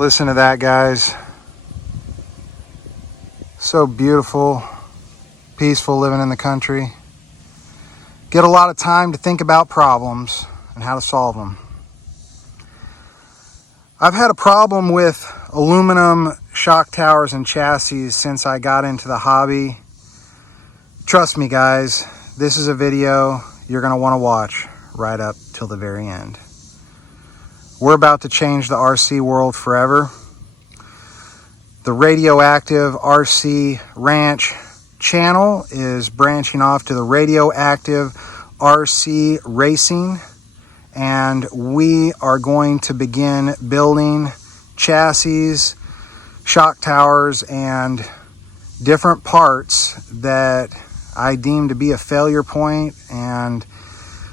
Listen to that, guys. So beautiful, peaceful living in the country. Get a lot of time to think about problems and how to solve them. I've had a problem with aluminum shock towers and chassis since I got into the hobby. Trust me, guys, this is a video you're going to want to watch right up till the very end. We're about to change the RC world forever. The Radioactive RC Ranch channel is branching off to the Radioactive RC Racing, and we are going to begin building chassis, shock towers, and different parts that I deem to be a failure point and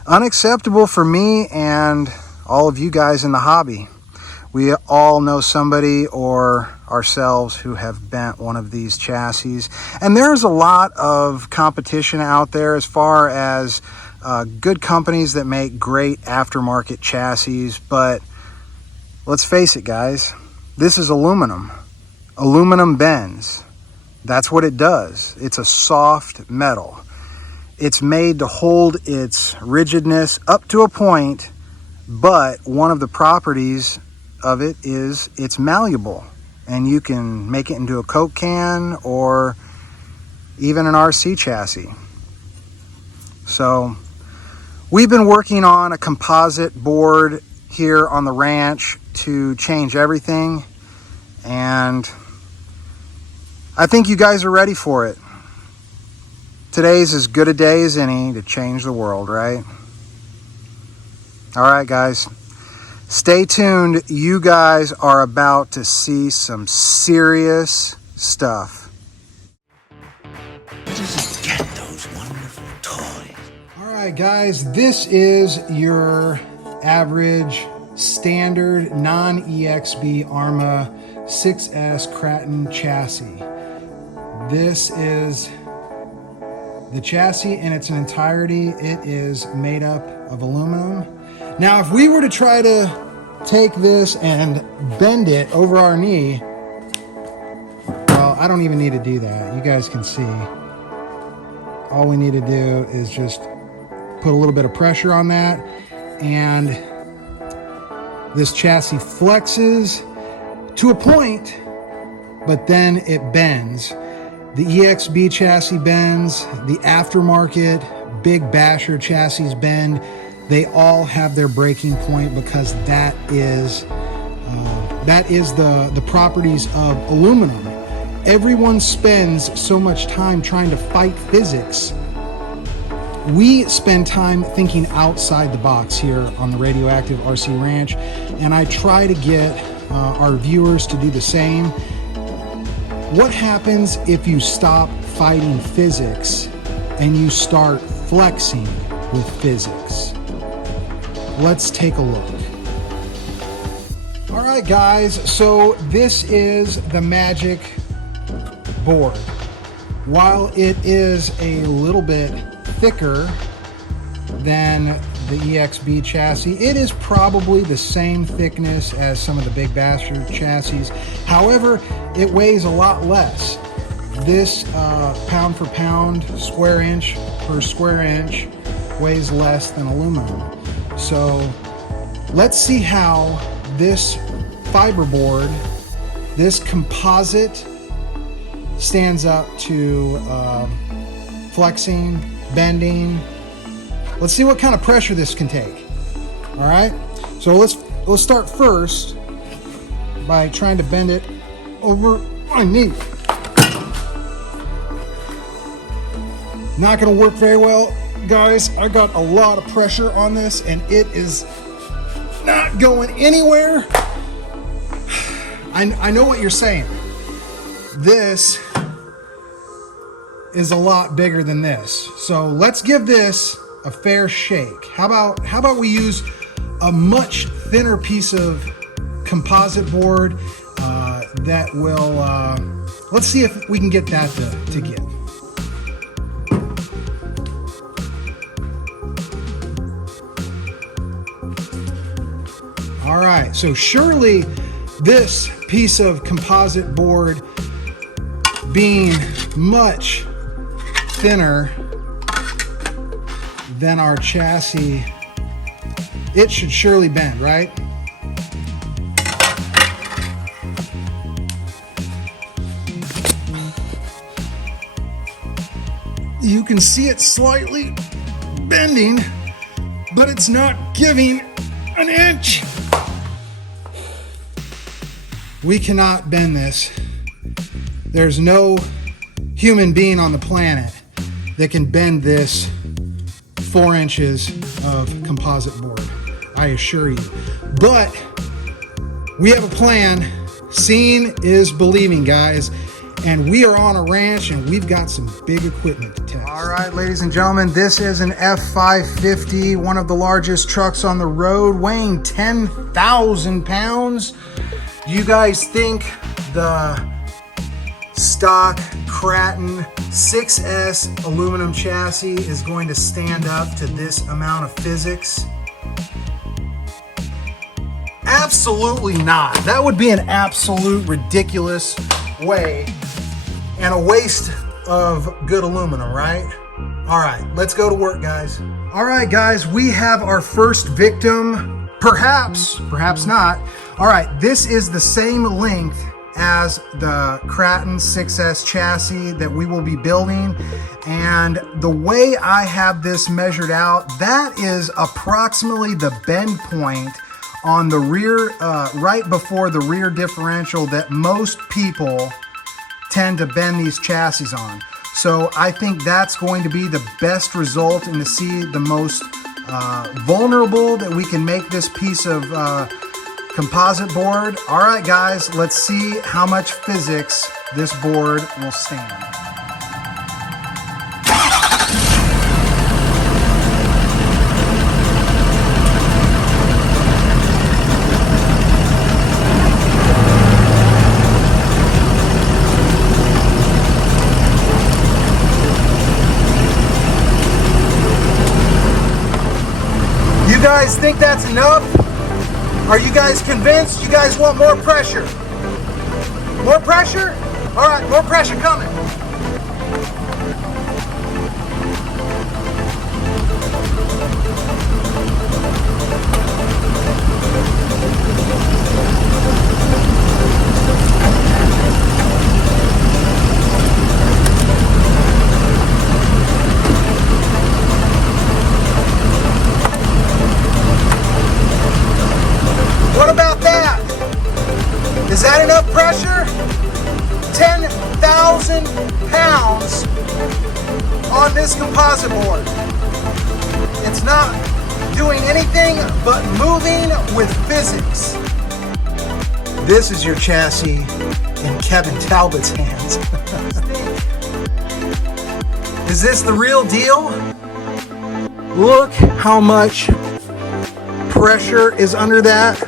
unacceptable for me and all of you guys in the hobby. We all know somebody or ourselves who have bent one of these chassis, and there's a lot of competition out there as far as good companies that make great aftermarket chassis. But let's face it, guys, this is aluminum. Aluminum bends. That's what it does. It's a soft metal. It's made to hold its rigidness up to a point, but one of the properties of it is it's malleable, and you can make it into a Coke can or even an RC chassis. So we've been working on a composite board here on the ranch to change everything, and I think you guys are ready for it. Today's as good a day as any to change the world, right? All right, guys, stay tuned. You guys are about to see some serious stuff. Just get those wonderful toys. All right, guys, this is your average standard non-EXB Arma 6S Kraton chassis. This is the chassis in its entirety. It is made up of aluminum. Now, if we were to try to take this and bend it over our knee, well, I don't even need to do that. You guys can see. All we need to do is just put a little bit of pressure on that, and this chassis flexes to a point, but then it bends. The EXB chassis bends, the aftermarket Big Basher chassis bend. They all have their breaking point because that is the properties of aluminum. Everyone spends so much time trying to fight physics. We spend time thinking outside the box here on the Radioactive RC Ranch, and I try to get our viewers to do the same. What happens if you stop fighting physics and you start flexing with physics? Let's take a look. All right, guys, so this is the magic board. While it is a little bit thicker than the EXB chassis, it is probably the same thickness as some of the Big Basher chassis. However, it weighs a lot less. This pound for pound, square inch per square inch, weighs less than aluminum. So let's see how this fiberboard, this composite, stands up to flexing, bending. Let's see what kind of pressure this can take. All right, so let's start first by trying to bend it over my knee. Not gonna work very well, guys. I got a lot of pressure on this and it is not going anywhere. I know what you're saying. This is a lot bigger than this. So let's give this a fair shake. How about we use a much thinner piece of composite board that will, let's see if we can get that to give. All right, so surely This piece of composite board being much thinner than our chassis, it should surely bend, right? You can see it slightly bending, but it's not giving an inch. We cannot bend this. There's no human being on the planet that can bend this 4 inches of composite board, I assure you. But we have a plan. Seeing is believing, guys. And we are on a ranch and we've got some big equipment to test. All right, ladies and gentlemen, this is an F550, one of the largest trucks on the road, weighing 10,000 pounds. Do you guys think the stock Kraton 6S aluminum chassis is going to stand up to this amount of physics? Absolutely not. That would be an absolute ridiculous way and a waste of good aluminum, right? All right, let's go to work, guys. All right, guys, we have our first victim. Perhaps not. All right, this is the same length as the Kraton 6S chassis that we will be building. And the way I have this measured out, that is approximately the bend point on the rear, right before the rear differential that most people tend to bend these chassis on. So I think that's going to be the best result, and to see the most vulnerable that we can make this piece of composite board. All right, guys, let's see how much physics this board will stand. You guys think that's enough? Are you guys convinced? You guys want more pressure? More pressure? All right, more pressure coming. What about that? Is that enough pressure? 10,000 pounds on this composite board. It's not doing anything but moving with physics. This is your chassis in Kevin Talbot's hands. Is this the real deal? Look how much pressure is under that.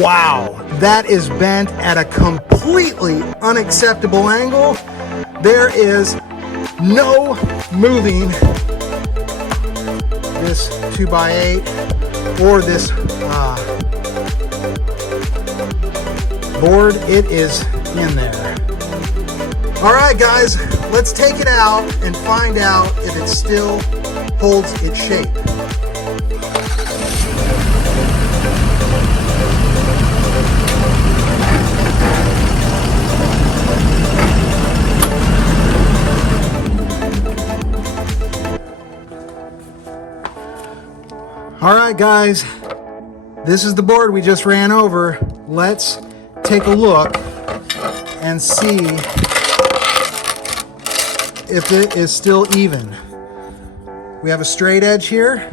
Wow, that is bent at a completely unacceptable angle. There is no moving this 2x8 or this board. It is in there. All right, guys, let's take it out and find out if it still holds its shape. All right, guys, this is the board we just ran over. Let's take a look and see if it is still even. We have a straight edge here.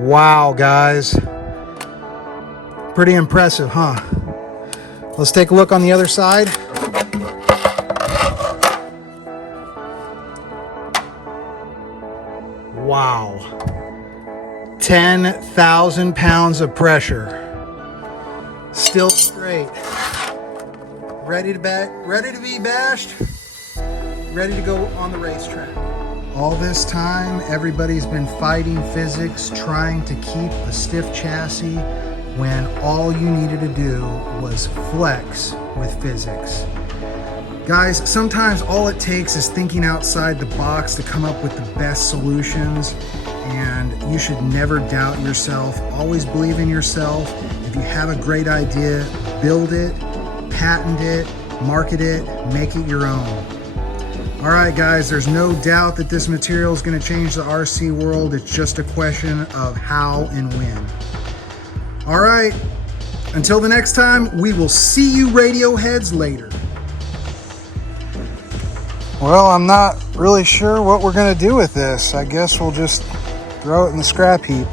Wow, guys. Pretty impressive, huh? Let's take a look on the other side. Wow. 10,000 pounds of pressure. Still straight. Ready to be bashed. Ready to go on the racetrack. All this time, everybody's been fighting physics, trying to keep a stiff chassis when all you needed to do was flex with physics. Guys, sometimes all it takes is thinking outside the box to come up with the best solutions, and you should never doubt yourself. Always believe in yourself. If you have a great idea, build it, patent it, market it, make it your own. All right, guys, there's no doubt that this material is going to change the RC world. It's just a question of how and when. All right, until the next time, we will see you Radioheads later. Well, I'm not really sure what we're going to do with this. I guess we'll just throw it in the scrap heap.